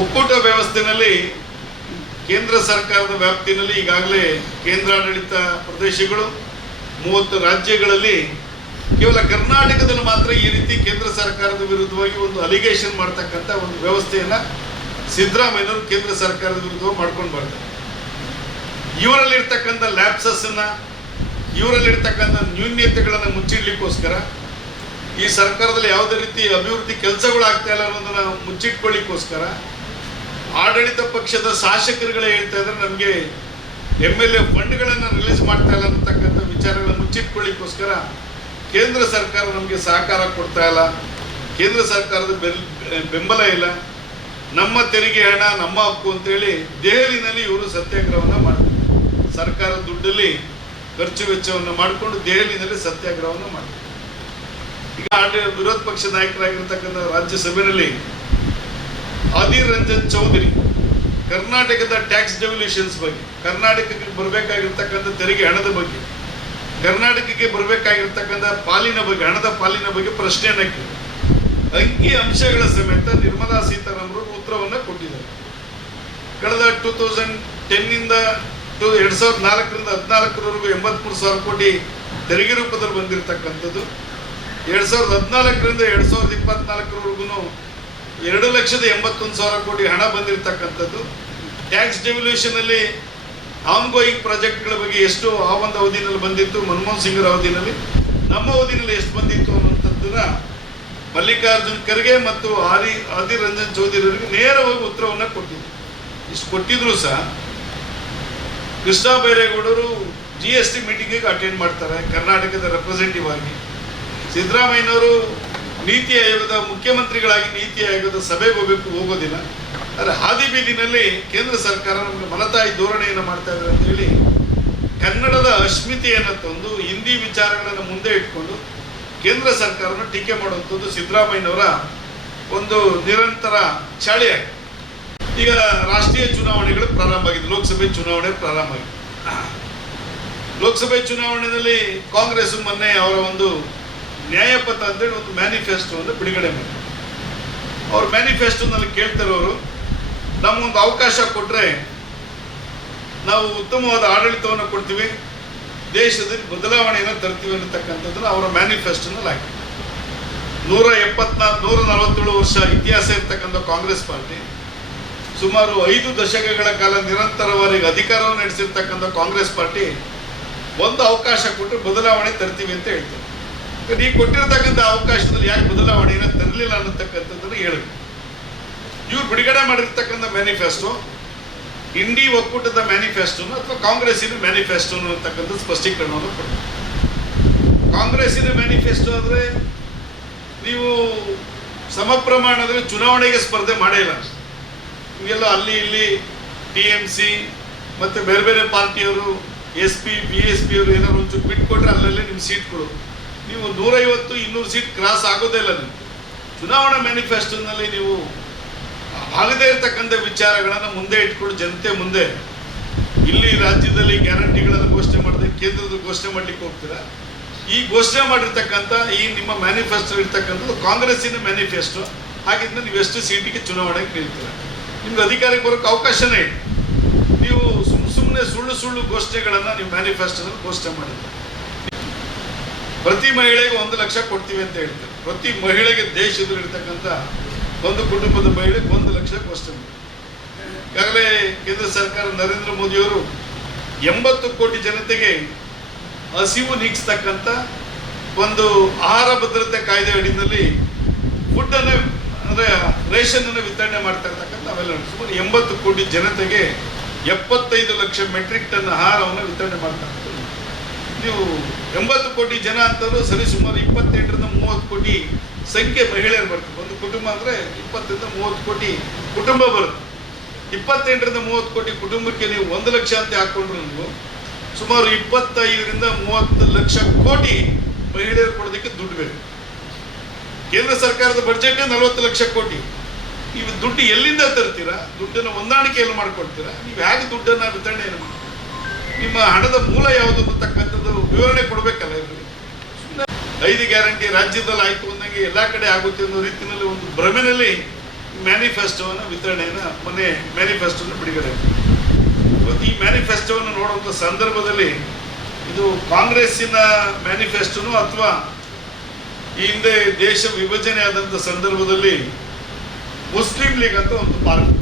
ಒಕ್ಕೂಟ ವ್ಯವಸ್ಥೆನಲ್ಲಿ ಕೇಂದ್ರ ಸರ್ಕಾರದ ವ್ಯಾಪ್ತಿನಲ್ಲಿ ಈಗಾಗಲೇ ಕೇಂದ್ರಾಡಳಿತ ಪ್ರದೇಶಗಳು ಮೂವತ್ತು ರಾಜ್ಯಗಳಲ್ಲಿ ಕೇವಲ ಕರ್ನಾಟಕದಲ್ಲಿ ಮಾತ್ರ ಈ ರೀತಿ ಕೇಂದ್ರ ಸರ್ಕಾರದ ವಿರುದ್ಧವಾಗಿ ಒಂದು ಅಲಿಗೇಷನ್ ಮಾಡ್ತಕ್ಕಂಥ ಒಂದು ವ್ಯವಸ್ಥೆಯನ್ನ ಸಿದ್ದರಾಮಯ್ಯನವರು ಕೇಂದ್ರ ಸರ್ಕಾರದ ವಿರುದ್ಧವಾಗಿ ಮಾಡ್ಕೊಂಡು ಬರ್ತಾರೆ. ಇವರಲ್ಲಿರ್ತಕ್ಕಂಥ ಲ್ಯಾಪ್ಸಸ್ ಅನ್ನ, ಇವರಲ್ಲಿರ್ತಕ್ಕಂಥ ನ್ಯೂನ್ಯತೆಗಳನ್ನು ಮುಚ್ಚಿಡ್ಲಿಕ್ಕೋಸ್ಕರ ಈ ಸರ್ಕಾರದಲ್ಲಿ ಯಾವುದೇ ರೀತಿ ಅಭಿವೃದ್ಧಿ ಕೆಲಸಗಳು ಇಲ್ಲ ಅನ್ನೋದನ್ನ ಮುಚ್ಚಿಟ್ಕೊಳ್ಳಿಕ್ಕೋಸ್ಕರ ಆಡಳಿತ ಪಕ್ಷದ ಶಾಸಕರುಗಳೇ ಹೇಳ್ತಾ ಇದ್ರೆ ನಮಗೆ ಎಂ ಎಲ್ ಎ ಫಂಡ್ಗಳನ್ನು ರಿಲೀಸ್ ಮಾಡ್ತಾ ಇಲ್ಲ ಅನ್ನತಕ್ಕಂಥ ವಿಚಾರಗಳನ್ನು ಮುಚ್ಚಿಟ್ಕೊಳ್ಳಿಕ್ಕೋಸ್ಕರ ಕೇಂದ್ರ ಸರ್ಕಾರ ನಮಗೆ ಸಹಕಾರ ಕೊಡ್ತಾ ಇಲ್ಲ. ಕೇಂದ್ರ ಸರ್ಕಾರದ ಬೆಲ್, ಬೆಂಬಲ ಇಲ್ಲ. ನಮ್ಮ ತೆರಿಗೆ ಹಣ, ನಮ್ಮ ಹಕ್ಕು ಅಂತೇಳಿ ದೆಹಲಿನಲ್ಲಿ ಇವರು ಸತ್ಯಾಗ್ರಹವನ್ನು ಮಾಡ್ತಾರೆ ಸರ್ಕಾರ ದುಡ್ಡಲ್ಲಿ ಖರ್ಚು ವೆಚ್ಚವನ್ನು ಮಾಡಿಕೊಂಡು ದೆಹಲಿನಲ್ಲಿ ಸತ್ಯಾಗ್ರಹವನ್ನು ಮಾಡ್ತಾರೆ ಈಗ ಆಡಳಿತ, ವಿರೋಧ ಪಕ್ಷ ನಾಯಕರಾಗಿರ್ತಕ್ಕಂಥ ರಾಜ್ಯಸಭೆಯಲ್ಲಿ ಅಧೀರ್ ರಂಜನ್ ಚೌಧರಿ, ಕರ್ನಾಟಕದ ಟ್ಯಾಕ್ಸ್ ಡೆವಲ್ಯೂಷನ್ಸ್ ಬಗ್ಗೆ, ಕರ್ನಾಟಕಕ್ಕೆ ಬರಬೇಕಾಗಿರ್ತಕ್ಕಂಥ ತೆರಿಗೆ ಹಣದ ಬಗ್ಗೆ, ಕರ್ನಾಟಕಕ್ಕೆ ಬರಬೇಕಾಗಿರ್ತಕ್ಕಂಥ ಪಾಲಿನ ಬಗ್ಗೆ, ಹಣದ ಪಾಲಿನ ಬಗ್ಗೆ ಪ್ರಶ್ನೆಯನ್ನ ಕೇಳಿ. ಅಂಕಿ ಅಂಶಗಳ ಸಮೇತ ನಿರ್ಮಲಾ ಸೀತಾರಾಮರು ಉತ್ತರವನ್ನು ಕೊಟ್ಟಿದ್ದಾರೆ. ಕಳೆದ ಟೂ ತೌಸಂಡ್ ಟೆನ್ನಿಂದ ಟು ಎರಡು ಸಾವಿರದ ನಾಲ್ಕರಿಂದ ಹದಿನಾಲ್ಕರವರೆಗೂ ಎಂಬತ್ಮೂರು ಸಾವಿರ ಕೋಟಿ ತೆರಿಗೆ ರೂಪದಲ್ಲಿ ಬಂದಿರತಕ್ಕಂಥದ್ದು. ಎರಡು ಸಾವಿರದ ಹದಿನಾಲ್ಕರಿಂದ ಎರಡು ಸಾವಿರದ ಇಪ್ಪತ್ನಾಲ್ಕರವರೆಗೂ ಎರಡು ಲಕ್ಷದ ಎಂಬತ್ತೊಂದು ಸಾವಿರ ಕೋಟಿ ಹಣ ಬಂದಿರತಕ್ಕಂಥದ್ದು. ಟ್ಯಾಕ್ಸ್ ಡೆವಲ್ಯೂಷನ್ ಅಲ್ಲಿ ಆನ್ ಗೋಯಿಂಗ್ ಪ್ರಾಜೆಕ್ಟ್ಗಳ ಬಗ್ಗೆ ಎಷ್ಟು ಆ ಒಂದು ಅವಧಿನಲ್ಲಿ ಬಂದಿತ್ತು, ಮನಮೋಹನ್ ಸಿಂಗ್ರ ಅವಧಿನಲ್ಲಿ. ನಮ್ಮ ಅವಧಿನಲ್ಲಿ ಎಷ್ಟು ಬಂದಿತ್ತು ಅನ್ನುವಂಥದ್ದನ್ನ ಮಲ್ಲಿಕಾರ್ಜುನ್ ಖರ್ಗೆ ಮತ್ತು ಆರಿ ಆದಿರ್ ರಂಜನ್ ನೇರವಾಗಿ ಉತ್ತರವನ್ನು ಕೊಟ್ಟಿದ್ರು. ಇಷ್ಟು ಕೊಟ್ಟಿದ್ರು ಸಹ ಕೃಷ್ಣ ಬೈರೇಗೌಡರು ಜಿ ಎಸ್ ಟಿ ಮೀಟಿಂಗಿಗೆ ಅಟೆಂಡ್ ಮಾಡ್ತಾರೆ, ಕರ್ನಾಟಕದ ರೆಪ್ರೆಸೆಂಟೇಟಿವ್ ಆಗಿ. ಸಿದ್ದರಾಮಯ್ಯನವರು ನೀತಿ ಆಯೋಗದ ಮುಖ್ಯಮಂತ್ರಿಗಳಾಗಿ ನೀತಿ ಆಯೋಗದ ಸಭೆಗೆ ಹೋಗಬೇಕು, ಹೋಗೋದಿಲ್ಲ. ಆದರೆ ಹಾದಿ ಬೀದಿನಲ್ಲಿ ಕೇಂದ್ರ ಸರ್ಕಾರ ನಮಗೆ ಮಲತಾಯಿ ಧೋರಣೆಯನ್ನು ಮಾಡ್ತಾ ಇದ್ದಾರೆ ಅಂತ ಹೇಳಿ ಕನ್ನಡದ ಅಸ್ಮಿತೆಯನ್ನು ತಂದು ಹಿಂದಿ ವಿಚಾರಗಳನ್ನು ಮುಂದೆ ಇಟ್ಕೊಂಡು ಕೇಂದ್ರ ಸರ್ಕಾರವನ್ನು ಟೀಕೆ ಮಾಡುವಂಥದ್ದು ಸಿದ್ದರಾಮಯ್ಯನವರ ಒಂದು ನಿರಂತರ ಚಾಳಿಯಾಗಿದೆ. ಈಗ ರಾಷ್ಟ್ರೀಯ ಚುನಾವಣೆಗಳು ಪ್ರಾರಂಭ ಆಗಿದೆ ಲೋಕಸಭೆ ಚುನಾವಣೆ ಪ್ರಾರಂಭ ಆಗಿದೆ ಲೋಕಸಭೆ ಚುನಾವಣೆಯಲ್ಲಿ ಕಾಂಗ್ರೆಸ್ ಮೊನ್ನೆ ಅವರ ಒಂದು ನ್ಯಾಯಪಥ ಅಂತೇಳಿ ಒಂದು ಮ್ಯಾನಿಫೆಸ್ಟೋವನ್ನು ಬಿಡುಗಡೆ ಮಾಡಿದ್ರು ಅವ್ರ ಮ್ಯಾನಿಫೆಸ್ಟೋನಲ್ಲಿ ಕೇಳ್ತಿರೋರು, ನಮಗೊಂದು ಅವಕಾಶ ಕೊಟ್ಟರೆ ನಾವು ಉತ್ತಮವಾದ ಆಡಳಿತವನ್ನು ಕೊಡ್ತೀವಿ, ದೇಶದಲ್ಲಿ ಬದಲಾವಣೆಯನ್ನು ತರ್ತೀವಿ ಅನ್ನತಕ್ಕಂಥದ್ದನ್ನು ಅವರ ಮ್ಯಾನಿಫೆಸ್ಟೋನಲ್ಲಿ ಹಾಕಿ ನೂರ ಎಪ್ಪತ್ನಾಲ್ಕು ನೂರ ನಲವತ್ತೇಳು ವರ್ಷ ಇತಿಹಾಸ ಇರ್ತಕ್ಕಂಥ ಕಾಂಗ್ರೆಸ್ ಪಾರ್ಟಿ ಸುಮಾರು ಐದು ದಶಕಗಳ ಕಾಲ ನಿರಂತರವಾಗಿ ಅಧಿಕಾರವನ್ನು ನಡೆಸಿರ್ತಕ್ಕಂಥ ಕಾಂಗ್ರೆಸ್ ಪಾರ್ಟಿ ಒಂದು ಅವಕಾಶ ಕೊಟ್ಟರೆ ಬದಲಾವಣೆ ತರ್ತೀವಿ ಅಂತ ಹೇಳ್ತಾರೆ. ಯಾಕಂದ್ರೆ ಕೊಟ್ಟಿರತಕ್ಕಂಥ ಅವಕಾಶದಲ್ಲಿ ಯಾಕೆ ಬದಲಾವಣೆಯನ್ನು ತರಲಿಲ್ಲ ಅನ್ನತಕ್ಕಂಥದ್ದನ್ನು ಹೇಳುತ್ತೆ ಇವ್ರು ಬಿಡುಗಡೆ ಮಾಡಿರ್ತಕ್ಕಂಥ ಮ್ಯಾನಿಫೆಸ್ಟೋ ಇಂಡಿ ಒಕ್ಕೂಟದ ಮ್ಯಾನಿಫೆಸ್ಟೋನು ಅಥವಾ ಕಾಂಗ್ರೆಸ್ಸಿನ ಮ್ಯಾನಿಫೆಸ್ಟೋನು ಅಂತಕ್ಕಂಥ ಸ್ಪಷ್ಟೀಕರಣವನ್ನು ಕೊಡ್ತಾರೆ ಕಾಂಗ್ರೆಸ್ಸಿನ ಮ್ಯಾನಿಫೆಸ್ಟೋ ಆದರೆ ನೀವು ಸಮ ಪ್ರಮಾಣದಲ್ಲಿ ಚುನಾವಣೆಗೆ ಸ್ಪರ್ಧೆ ಮಾಡೇ ಇಲ್ಲ. ಇವೆಲ್ಲ ಅಲ್ಲಿ ಇಲ್ಲಿ ಟಿ ಎಂ ಸಿ ಮತ್ತು ಬೇರೆ ಬೇರೆ ಪಾರ್ಟಿಯವರು, S P, B S P ಅವರು ಏನಾದ್ರು ಒಂಚೂರು ಬಿಟ್ಕೊಟ್ರೆ ಅಲ್ಲಲ್ಲೇ ನಿಮ್ಮ ಸೀಟ್ಗಳು ನೀವು ನೂರೈವತ್ತು, ಇನ್ನೂರು ಸೀಟ್ ಕ್ರಾಸ್ ಆಗೋದೇ ಇಲ್ಲ ನೀವು ಚುನಾವಣಾ ಮ್ಯಾನಿಫೆಸ್ಟೋನಲ್ಲಿ ನೀವು ಆಗದೇ ಇರತಕ್ಕಂಥ ವಿಚಾರಗಳನ್ನು ಮುಂದೆ ಇಟ್ಕೊಂಡು ಜನತೆ ಮುಂದೆ, ಇಲ್ಲಿ ರಾಜ್ಯದಲ್ಲಿ ಗ್ಯಾರಂಟಿಗಳನ್ನು ಘೋಷಣೆ ಮಾಡಿದ್ರೆ ಕೇಂದ್ರದ ಘೋಷಣೆ ಮಾಡ್ಲಿಕ್ಕೆ ಹೋಗ್ತೀರಾ? ಈ ಘೋಷಣೆ ಮಾಡಿರ್ತಕ್ಕಂಥ, ಈ ನಿಮ್ಮ ಮ್ಯಾನಿಫೆಸ್ಟೋ ಇರ್ತಕ್ಕಂಥದ್ದು ಕಾಂಗ್ರೆಸ್ಸಿನ ಮ್ಯಾನಿಫೆಸ್ಟೋ. ಹಾಗಿದ್ರೆ ನೀವು ಎಷ್ಟು ಸೀಟಿಗೆ ಚುನಾವಣೆಗೆ ನಿಲ್ತೀರ? ನಿಮ್ಗೆ ಅಧಿಕಾರಕ್ಕೆ ಬರೋಕ್ಕೆ ಅವಕಾಶನೇ ಇಲ್ಲ. ನೀವು ಸುಮ್ ಸುಮ್ಮನೆ ಸುಳ್ಳು ಸುಳ್ಳು ಘೋಷಣೆಗಳನ್ನು ನೀವು ಮ್ಯಾನಿಫೆಸ್ಟೋದಲ್ಲಿ ಘೋಷಣೆ ಮಾಡಿದ್ರೆ. ಪ್ರತಿ ಮಹಿಳೆಗೆ ಒಂದು ಲಕ್ಷ ಕೊಡ್ತೀವಿ ಅಂತ ಹೇಳ್ತಾರೆ. ಪ್ರತಿ ಮಹಿಳೆಗೆ ದೇಶದಲ್ಲಿ ಇರ್ತಕ್ಕಂಥ ಒಂದು ಕುಟುಂಬದ ಮಹಿಳೆಗೆ ಒಂದು ಲಕ್ಷ ಮಾಡಿ ಈಗಾಗಲೇ ಕೇಂದ್ರ ಸರ್ಕಾರ ನರೇಂದ್ರ ಮೋದಿಯವರು ಎಂಬತ್ತು ಕೋಟಿ ಜನತೆಗೆ ಹಸಿವು ನೀಗಿಸ್ತಕ್ಕಂಥ ಒಂದು ಆಹಾರ ಭದ್ರತೆ ಕಾಯ್ದೆ ಅಡಿಯಲ್ಲಿ ಫುಡ್ ಅನ್ನು, ಅಂದ್ರೆ ರೇಷನ್ ಅನ್ನು ವಿತರಣೆ ಮಾಡ್ತಾ ಇರ್ತಕ್ಕಂಥ ಅವೆಲ್ಲ ಸುಮಾರು ಎಂಬತ್ತು ಕೋಟಿ ಜನತೆಗೆ ಎಪ್ಪತ್ತೈದು ಲಕ್ಷ ಮೆಟ್ರಿಕ್ ಟನ್ ಆಹಾರವನ್ನು ವಿತರಣೆ ಮಾಡ್ತಾ ಇರ್ತಾರೆ ನೀವು ಎಂಬತ್ತು ಕೋಟಿ ಜನ ಅಂತಂದ್ರೆ ಸರಿ ಸುಮಾರು ಇಪ್ಪತ್ತೆಂಟರಿಂದ ಮೂವತ್ತು ಕೋಟಿ ಸಂಖ್ಯೆ ಮಹಿಳೆಯರು ಬರ್ತದೆ. ಒಂದು ಕುಟುಂಬ ಅಂದರೆ ಇಪ್ಪತ್ತರಿಂದ ಮೂವತ್ತು ಕೋಟಿ ಕುಟುಂಬ ಬರುತ್ತೆ. ಇಪ್ಪತ್ತೆಂಟರಿಂದ ಮೂವತ್ತು ಕೋಟಿ ಕುಟುಂಬಕ್ಕೆ ನೀವು ಒಂದು ಲಕ್ಷ ಅಂತ ಹಾಕ್ಕೊಂಡ್ರು ನೀವು ಸುಮಾರು ಇಪ್ಪತ್ತೈದರಿಂದ ಮೂವತ್ತು ಲಕ್ಷ ಕೋಟಿ ಮಹಿಳೆಯರು ಕೊಡೋದಕ್ಕೆ ದುಡ್ಡು ಬೇಕು. ಕೇಂದ್ರ ಸರ್ಕಾರದ ಬಜೆಟ್ ನಲವತ್ತು ಲಕ್ಷ ಕೋಟಿ. ನೀವು ದುಡ್ಡು ಎಲ್ಲಿಂದ ತರ್ತೀರಾ? ದುಡ್ಡನ್ನು ಹೊಂದಾಣಿಕೆಯಲ್ಲಿ ಮಾಡ್ಕೊಳ್ತೀರಾ? ನೀವು ಹೇಗೆ ದುಡ್ಡನ್ನು ವಿತರಣೆಯನ್ನು ಮಾಡ್ತೀರಾ? ನಿಮ್ಮ ಹಣದ ಮೂಲ ಯಾವುದು ಅನ್ನತಕ್ಕಂಥದ್ದು ವಿವರಣೆ ಕೊಡಬೇಕಲ್ಲ ಇವರಿಗೆ ಐದು ಗ್ಯಾರಂಟಿ ರಾಜ್ಯದಲ್ಲಿ ಆಯ್ತು ಅಂದಂಗೆ ಎಲ್ಲ ಕಡೆ ಆಗುತ್ತೆ ಅನ್ನೋ ರೀತಿಯಲ್ಲಿ ಒಂದು ಭ್ರಮೆನಲ್ಲಿ ಮ್ಯಾನಿಫೆಸ್ಟೋವನ್ನು, ವಿತರಣೆಯನ್ನು ಮೊನ್ನೆ ಮ್ಯಾನಿಫೆಸ್ಟೋನ ಬಿಡುಗಡೆ. ಇವತ್ತು ಈ ಮ್ಯಾನಿಫೆಸ್ಟೋವನ್ನು ನೋಡುವಂಥ ಸಂದರ್ಭದಲ್ಲಿ ಇದು ಕಾಂಗ್ರೆಸ್ಸಿನ ಮ್ಯಾನಿಫೆಸ್ಟೋನು ಅಥವಾ ಈ ಹಿಂದೆ ದೇಶ ವಿಭಜನೆ ಆದಂಥ ಸಂದರ್ಭದಲ್ಲಿ ಮುಸ್ಲಿಂ ಲೀಗ್ ಅಂತ ಒಂದು ಪಾರ್ಟಿ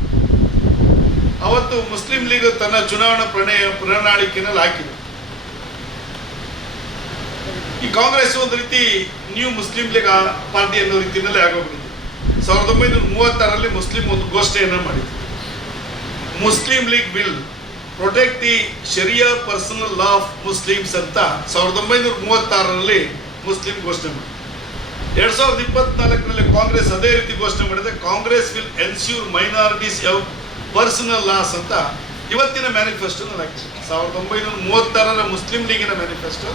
ಅವತ್ತು ಮುಸ್ಲಿಂ ಲೀಗ್ ತನ್ನ ಚುನಾವಣಾ ಪ್ರಣಯ ಪ್ರಣಾಳಿಕೆನಲ್ಲಿ ಹಾಕಿದೆ. ಈ ಕಾಂಗ್ರೆಸ್ ಒಂದು ರೀತಿ ನ್ಯೂ ಮುಸ್ಲಿಂ ಲೀಗ್ ಪಾರ್ಟಿ ಅನ್ನೋ ರೀತಿಯಲ್ಲಿ ಆಗೋಗಿದೆ ಸಾವಿರದ ಒಂಬೈನೂರ ಮೂವತ್ತಾರರಲ್ಲಿ ಮುಸ್ಲಿಂ ಒಂದು ಘೋಷಣೆಯನ್ನು ಮಾಡಿದ್ರು. Muslim League will protect the Sharia personal law of Muslims ಅಂತ ಸಾವಿರದ ಒಂಬೈನೂರ ಮೂವತ್ತಾರರಲ್ಲಿ ಮುಸ್ಲಿಂ ಘೋಷಣೆ ಮಾಡಿದ್ರು. ಎರಡ್ ಸಾವಿರದ ಇಪ್ಪತ್ನಾಲ್ಕರಲ್ಲಿ ಕಾಂಗ್ರೆಸ್ ಅದೇ ರೀತಿ ಘೋಷಣೆ ಮಾಡಿದೆ, ಕಾಂಗ್ರೆಸ್ ವಿಲ್ ಎನ್ಸ್ಯೂರ್ ಮೈನಾರಿಟೀಸ್ ಯಾವ ಪರ್ಸನಲ್ ಲಾಸ್ ಅಂತ ಇವತ್ತಿನ ಮ್ಯಾನಿಫೆಸ್ಟೋ ಹಾಕಿದ್ದೀನಿ ಸಾವಿರದ ಒಂಬೈನೂರ ಮೂವತ್ತಾರರ ಮುಸ್ಲಿಂ ಲೀಗಿನ ಮ್ಯಾನಿಫೆಸ್ಟೋ.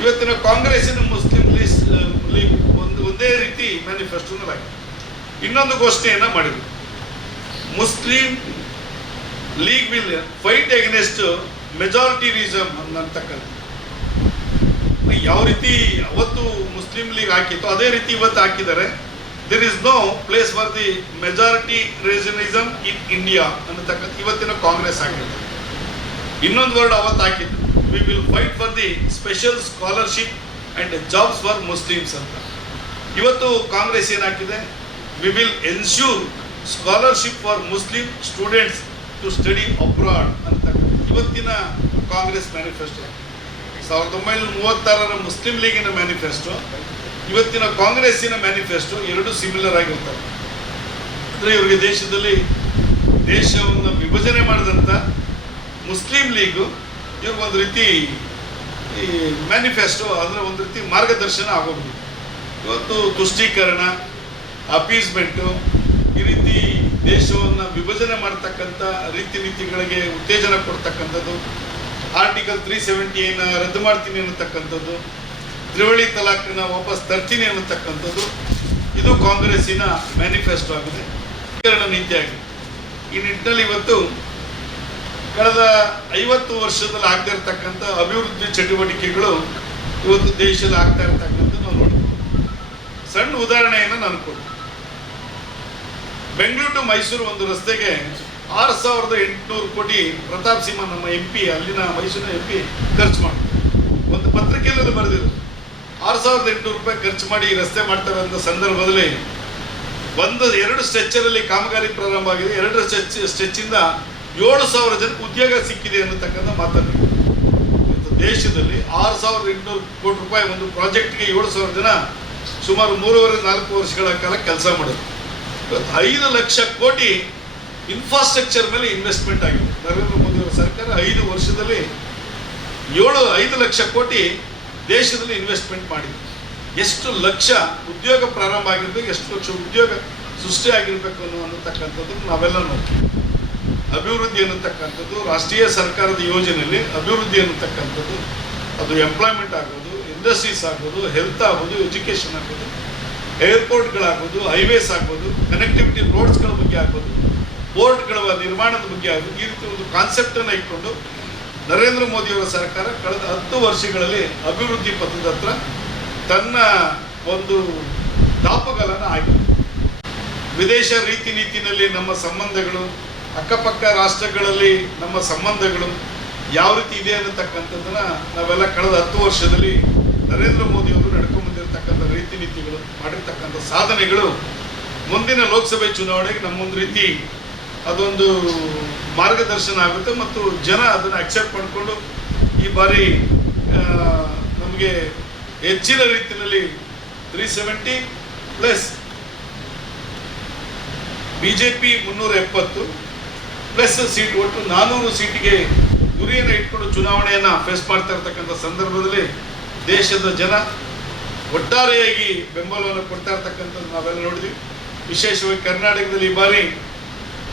ಇವತ್ತಿನ ಕಾಂಗ್ರೆಸ್ಸಿನ ಮುಸ್ಲಿಂ ಲೀಸ್, ಲೀಗ್ ಒಂದು, ಒಂದೇ ರೀತಿ ಮ್ಯಾನಿಫೆಸ್ಟೋನ ಹಾಕಿದೆ ಇನ್ನೊಂದು ಘೋಷಣೆಯನ್ನು ಮಾಡಿದ್ರು. Muslim League will fight against majoritarianism ಅಂತಕ್ಕಂಥ ಯಾವ ರೀತಿ ಅವತ್ತು ಮುಸ್ಲಿಂ ಲೀಗ್ ಹಾಕಿತ್ತು, ಅದೇ ರೀತಿ ಇವತ್ತು ಹಾಕಿದ್ದಾರೆ. There is no place for the majority religionism in India ಅನ್ನತಕ್ಕಂಥ ಇವತ್ತಿನ ಕಾಂಗ್ರೆಸ್ ಆಗಿದೆ ಇನ್ನೊಂದು ವರ್ಡ್ ಅವತ್ತು ಹಾಕಿದ್ದು. We will fight for the special scholarship and jobs for Muslims ಅಂತ. ಇವತ್ತು ಕಾಂಗ್ರೆಸ್ ಏನಾಗಿದೆ we will ensure scholarship for Muslim students to study abroad ಅಂತ ಇವತ್ತಿನ ಕಾಂಗ್ರೆಸ್ ಮ್ಯಾನಿಫೆಸ್ಟೋ ಸಾವಿರದ ಒಂಬೈನೂರ ಮೂವತ್ತಾರರ ಮುಸ್ಲಿಂ ಲೀಗಿನ ಮ್ಯಾನಿಫೆಸ್ಟೋ ಇವತ್ತಿನ ಕಾಂಗ್ರೆಸ್ಸಿನ ಮ್ಯಾನಿಫೆಸ್ಟೋ ಎರಡು ಸಿಮಿಲರ್ ಆಗಿರ್ತವೆ. ಅಂದರೆ ಇವರಿಗೆ ದೇಶದಲ್ಲಿ ದೇಶವನ್ನು ವಿಭಜನೆ ಮಾಡಿದಂಥ ಮುಸ್ಲಿಂ ಲೀಗು ಇವ್ರಿಗೆ ಒಂದು ರೀತಿ ಈ ಮ್ಯಾನಿಫೆಸ್ಟೋ ಅಂದರೆ ಒಂದು ರೀತಿ ಮಾರ್ಗದರ್ಶನ ಆಗೋಗಿದೆ ಇವತ್ತು ತುಷ್ಟೀಕರಣ, ಅಪೀಸ್ಮೆಂಟು ಈ ರೀತಿ ದೇಶವನ್ನು ವಿಭಜನೆ ಮಾಡ್ತಕ್ಕಂಥ ರೀತಿ ನೀತಿಗಳಿಗೆ ಉತ್ತೇಜನ ಕೊಡ್ತಕ್ಕಂಥದ್ದು. ಆರ್ಟಿಕಲ್ ತ್ರೀ ಸೆವೆಂಟಿಯನ್ನು ರದ್ದು ಮಾಡ್ತೀನಿ ಅನ್ನತಕ್ಕಂಥದ್ದು. ತ್ರಿವಳಿ ತಲಾಖನ್ನ ವಾಪಸ್ ತರ್ತೀನಿ ಅನ್ನತಕ್ಕಂಥದ್ದು ಇದು ಕಾಂಗ್ರೆಸ್ಸಿನ ಮ್ಯಾನಿಫೆಸ್ಟೋ ಆಗಿದೆ. ತುಷ್ಟೀಕರಣ ನೀತಿ ಆಗಿದೆ ಈ ನಿಟ್ಟಿನಲ್ಲಿ ಇವತ್ತು ಕಳೆದ ಐವತ್ತು ವರ್ಷದಲ್ಲಿ ಆಗ್ತಾ ಇರ್ತಕ್ಕಂಥ ಅಭಿವೃದ್ಧಿ ಚಟುವಟಿಕೆಗಳು ಇವತ್ತು ದೇಶದಲ್ಲಿ ಆಗ್ತಾ ಇರ್ತಕ್ಕಂಥ ನಾವು ಸಣ್ಣ ಉದಾಹರಣೆಯನ್ನು ನಾನು ಕೊಡ್ತೀನಿ. ಬೆಂಗಳೂರು ಟು ಮೈಸೂರು ಒಂದು ರಸ್ತೆಗೆ ಆರು ಸಾವಿರದ ಎಂಟುನೂರು ಕೋಟಿ ಪ್ರತಾಪ್ ಸಿಂಹ ನಮ್ಮ ಎಂ ಪಿ, ಅಲ್ಲಿನ ಮೈಸೂರಿನ ಎಂ ಪಿ ಖರ್ಚು ಮಾಡಿ ಆರು ಸಾವಿರದ ಎಂಟುನೂರು ರೂಪಾಯಿ ಖರ್ಚು ಮಾಡಿ ಈ ರಸ್ತೆ ಮಾಡ್ತಾರೆ ಅಂತ ಸಂದರ್ಭದಲ್ಲಿ ಒಂದು ಎರಡು ಸ್ಟ್ರೆಚ್ಚರಲ್ಲಿ ಕಾಮಗಾರಿ ಪ್ರಾರಂಭ ಆಗಿದೆ. ಎರಡು ಸ್ಟ್ರೆಚ್, ಸ್ಟ್ರೆಚ್ಚಿಂದ ಏಳು ಸಾವಿರ ಜನಕ್ಕೆ ಉದ್ಯೋಗ ಸಿಕ್ಕಿದೆ ಅನ್ನತಕ್ಕಂಥ ಮಾತನ್ನು ದೇಶದಲ್ಲಿ ಆರು ಸಾವಿರದ ಎಂಟುನೂರು ಕೋಟಿ ರೂಪಾಯಿ ಒಂದು ಪ್ರಾಜೆಕ್ಟ್ಗೆ ಏಳು ಸಾವಿರ ಜನ ಸುಮಾರು ಮೂರುವರೆ, ನಾಲ್ಕು ವರ್ಷಗಳ ಕಾಲ ಕೆಲಸ ಮಾಡಿದ್ರು. ಇವತ್ತು ಐದು ಲಕ್ಷ ಕೋಟಿ ಇನ್ಫ್ರಾಸ್ಟ್ರಕ್ಚರ್ ಮೇಲೆ ಇನ್ವೆಸ್ಟ್ಮೆಂಟ್ ಆಗಿದೆ. ನರೇಂದ್ರ ಮೋದಿ ಅವರ ಸರ್ಕಾರ ಐದು ವರ್ಷದಲ್ಲಿ ಏಳು, ಐದು ಲಕ್ಷ ಕೋಟಿ ದೇಶದಲ್ಲಿ ಇನ್ವೆಸ್ಟ್ಮೆಂಟ್ ಮಾಡಿದೆ ಎಷ್ಟು ಲಕ್ಷ ಉದ್ಯೋಗ ಪ್ರಾರಂಭ ಆಗಿರ್ಬೇಕು, ಎಷ್ಟು ಲಕ್ಷ ಉದ್ಯೋಗ ಸೃಷ್ಟಿ ಆಗಿರಬೇಕು ಅನ್ನೋ ಅನ್ನತಕ್ಕಂಥದ್ದು ನಾವೆಲ್ಲ ನೋಡ್ತೀವಿ. ಅಭಿವೃದ್ಧಿ ಅನ್ನತಕ್ಕಂಥದ್ದು, ರಾಷ್ಟ್ರೀಯ ಸರ್ಕಾರದ ಯೋಜನೆಯಲ್ಲಿ ಅಭಿವೃದ್ಧಿ ಅನ್ನತಕ್ಕಂಥದ್ದು, ಅದು ಎಂಪ್ಲಾಯ್ಮೆಂಟ್ ಆಗೋದು ಇಂಡಸ್ಟ್ರೀಸ್ ಆಗೋದು ಹೆಲ್ತ್ ಆಗೋದು ಎಜುಕೇಷನ್ ಆಗೋದು ಏರ್ಪೋರ್ಟ್ಗಳಾಗೋದು ಹೈವೇಸ್ ಆಗ್ಬೋದು ಕನೆಕ್ಟಿವಿಟಿ ರೋಡ್ಸ್ಗಳ ಬಗ್ಗೆ ಆಗ್ಬೋದು ಪೋರ್ಟ್ಗಳ ನಿರ್ಮಾಣದ ಬಗ್ಗೆ ಆಗ್ಬೋದು ಈ ರೀತಿ ಒಂದು ಕಾನ್ಸೆಪ್ಟನ್ನು ಇಟ್ಕೊಂಡು ನರೇಂದ್ರ ಮೋದಿಯವರ ಸರ್ಕಾರ ಕಳೆದ ಹತ್ತು ವರ್ಷಗಳಲ್ಲಿ ಅಭಿವೃದ್ಧಿ ಪಥದ ಹತ್ರ ತನ್ನ ಒಂದು ದಾಪುಗಾಲನ್ನು ಹಾಕಿದೆ ವಿದೇಶ ರೀತಿ ನೀತಿನಲ್ಲಿ ನಮ್ಮ ಸಂಬಂಧಗಳು, ಅಕ್ಕಪಕ್ಕ ರಾಷ್ಟ್ರಗಳಲ್ಲಿ ನಮ್ಮ ಸಂಬಂಧಗಳು ಯಾವ ರೀತಿ ಇದೆ ಅನ್ನತಕ್ಕಂಥದ್ದನ್ನ ನಾವೆಲ್ಲ ಕಳೆದ ಹತ್ತು ವರ್ಷದಲ್ಲಿ ನರೇಂದ್ರ ಮೋದಿಯವರು ನಡ್ಕೊಂಡು ಬಂದಿರತಕ್ಕಂಥ ರೀತಿ ನೀತಿಗಳು ಮಾಡಿರ್ತಕ್ಕಂಥ ಸಾಧನೆಗಳು ಮುಂದಿನ ಲೋಕಸಭೆ ಚುನಾವಣೆಗೆ ನಮ್ಮೊಂದು ರೀತಿ ಅದೊಂದು ಮಾರ್ಗದರ್ಶನ ಆಗುತ್ತೆ ಮತ್ತು ಜನ ಅದನ್ನು ಅಕ್ಸೆಪ್ಟ್ ಮಾಡಿಕೊಂಡು ಈ ಬಾರಿ ನಮಗೆ ಹೆಚ್ಚಿನ ರೀತಿಯಲ್ಲಿ three seventy plus B J P ಮುನ್ನೂರ ಎಪ್ಪತ್ತು ಪ್ಲಸ್ ಸೀಟ್ ಒಟ್ಟು ನಾನ್ನೂರು ಸೀಟಿಗೆ ಗುರಿಯನ್ನು ಇಟ್ಕೊಂಡು ಚುನಾವಣೆಯನ್ನು ಫೇಸ್ ಮಾಡ್ತಾ ಇರ್ತಕ್ಕಂಥ ಸಂದರ್ಭದಲ್ಲಿ ದೇಶದ ಜನ ಒಟ್ಟಾರೆಯಾಗಿ ಬೆಂಬಲವನ್ನು ಕೊಡ್ತಾ ಇರ್ತಕ್ಕಂಥದ್ದು ನಾವೆಲ್ಲ ನೋಡಿದ್ವಿ. ವಿಶೇಷವಾಗಿ ಕರ್ನಾಟಕದಲ್ಲಿ ಈ ಬಾರಿ